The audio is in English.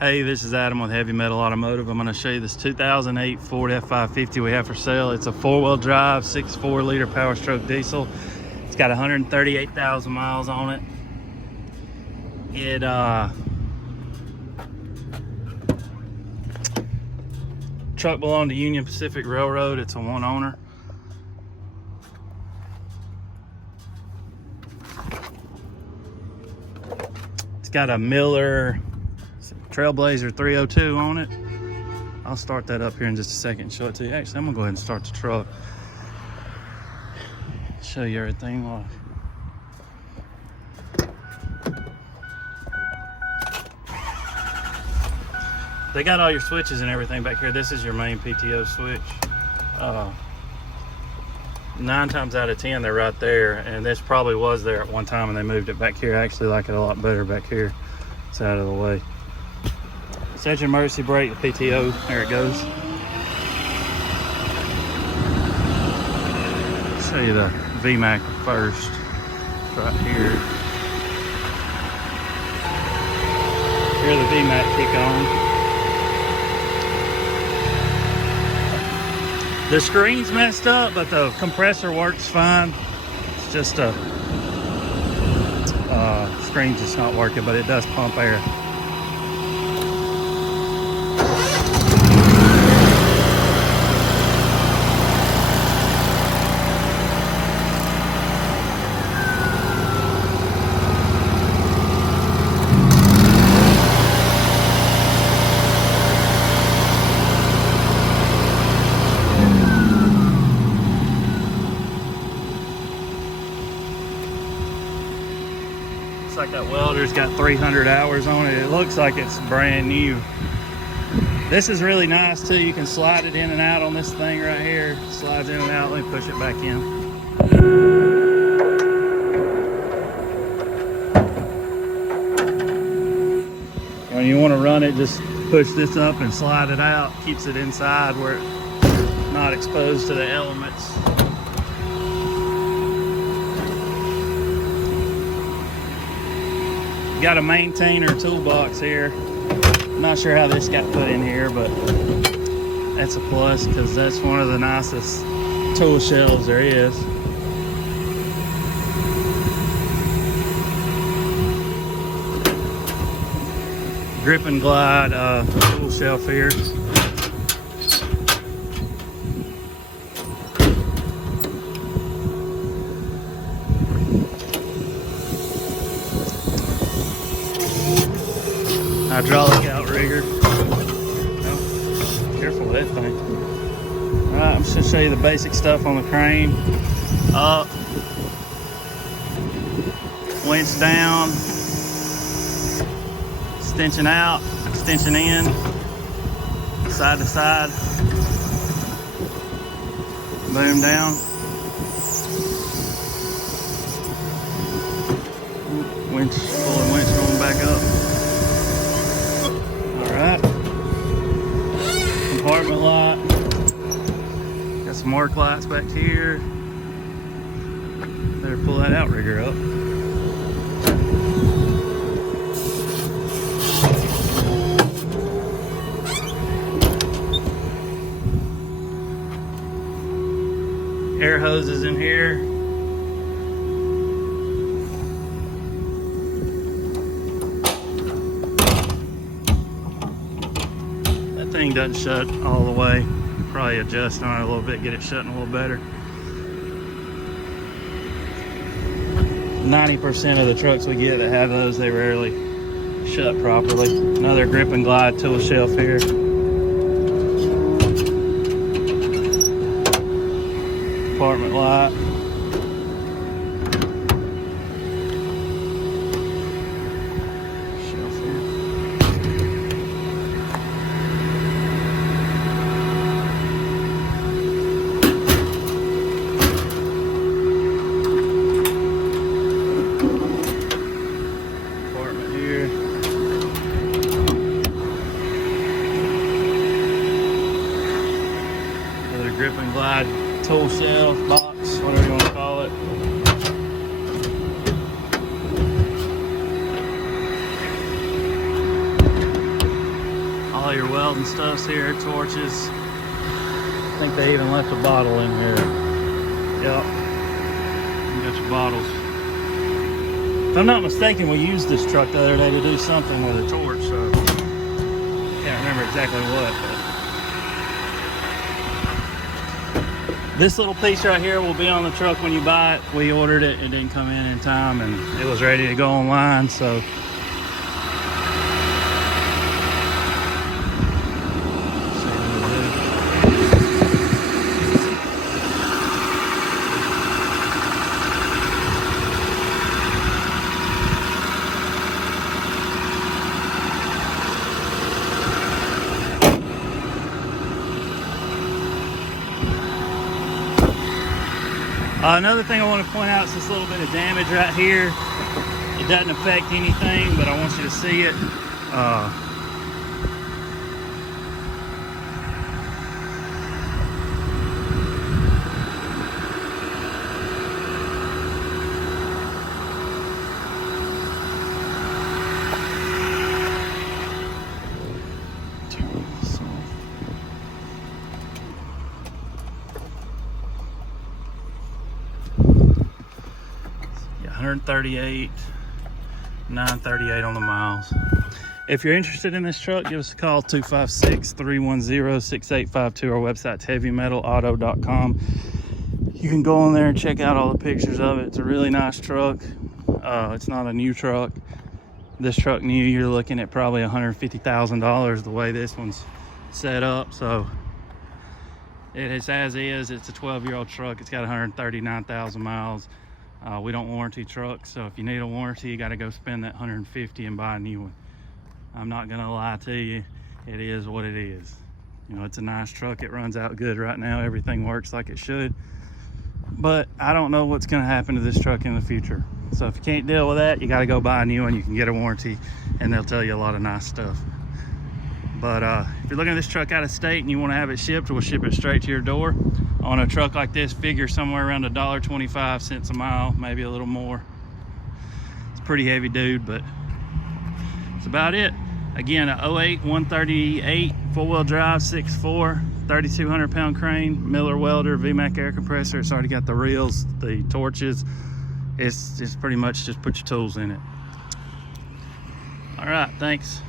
Hey, this is Adam with Heavy Metal Automotive. I'm going to show you this 2008 Ford F550 we have for sale. It's a four-wheel drive, 6.4 liter power stroke diesel. It's got 138,000 miles on it. Truck belonged to Union Pacific Railroad. It's a one owner. It's got a Miller Trailblazer 302 on it. I'll start that up here in just a second and show it to you. Actually, I'm gonna go ahead and start the truck. Show you everything. They got all your switches and everything back here. This is your main PTO switch. 9 times out of 10 they're right there, and this probably was there at one time and they moved it back here. I actually like it a lot better back here. It's out of the way. Set your emergency brake, the PTO, there it goes. Show you the VMAC first. It's right here. Here the VMAC kick on. The screen's messed up, but the compressor works fine. It's just a screen's just not working, but it does pump air. Like that welder's got 300 hours on it. It looks like it's brand new. This is really nice too. You can slide it in and out on this thing right here. Slides in and out. Let me push it back in. When you want to run it, just push this up and slide it out. Keeps it inside where it's not exposed to the elements. Got a maintainer toolbox here. Not sure how this got put in here, but that's a plus because that's one of the nicest tool shelves there is. Grip and glide tool shelf here. Hydraulic outrigger. Oh, careful with that thing. Alright, I'm just going to show you the basic stuff on the crane. Up, winch down, extension out, extension in, side to side, boom down. Winch, pulling winch going back up. Compartment light. Got some arc lights back here. Better pull that outrigger up. Air hoses in here. Thing doesn't shut all the way. Probably adjust on it a little bit, get it shutting a little better. 90% of the trucks we get that have those, they rarely shut properly. Another grip and glide tool shelf here. Compartment light. Grip and glide tool shelf, box, whatever you want to call it. your welding stuffs here, torches. I think they even left a bottle in here. Yep. You got your bottles. If I'm not mistaken, we used this truck the other day to do something with a torch, so can't remember exactly what. But this little piece right here will be on the truck when you buy it. We ordered it, it didn't come in time, and it was ready to go online, so. Another thing I want to point out is this little bit of damage right here. It doesn't affect anything, but I want you to see it. Yeah, 138, 938 on the miles. If you're interested in this truck, give us a call, 256-310-6852. Our website's heavymetalauto.com. You can go on there and check out all the pictures of it. It's a really nice truck. It's not a new truck. This truck new, you're looking at probably $150,000 the way this one's set up. So it is as is. It's a 12-year-old truck. It's got 139,000 miles. We don't warranty trucks, so if you need a warranty, you got to go spend that $150 and buy a new one. I'm not gonna lie to you, it is what it is. You know, it's a nice truck. It runs out good right now. Everything works like it should. But I don't know what's gonna happen to this truck in the future. So if you can't deal with that, you got to go buy a new one. You can get a warranty, and they'll tell you a lot of nice stuff. But if you're looking at this truck out of state and you want to have it shipped, we'll ship it straight to your door. On a truck like this, figure somewhere around $1.25 a mile, maybe a little more. It's a pretty heavy dude, but that's about it. Again, a 08 138 four-wheel drive 6.4, 3,200 pound crane, Miller welder, VMAC air compressor. It's already got the reels, the torches. It's pretty much just put your tools in it. All right, thanks.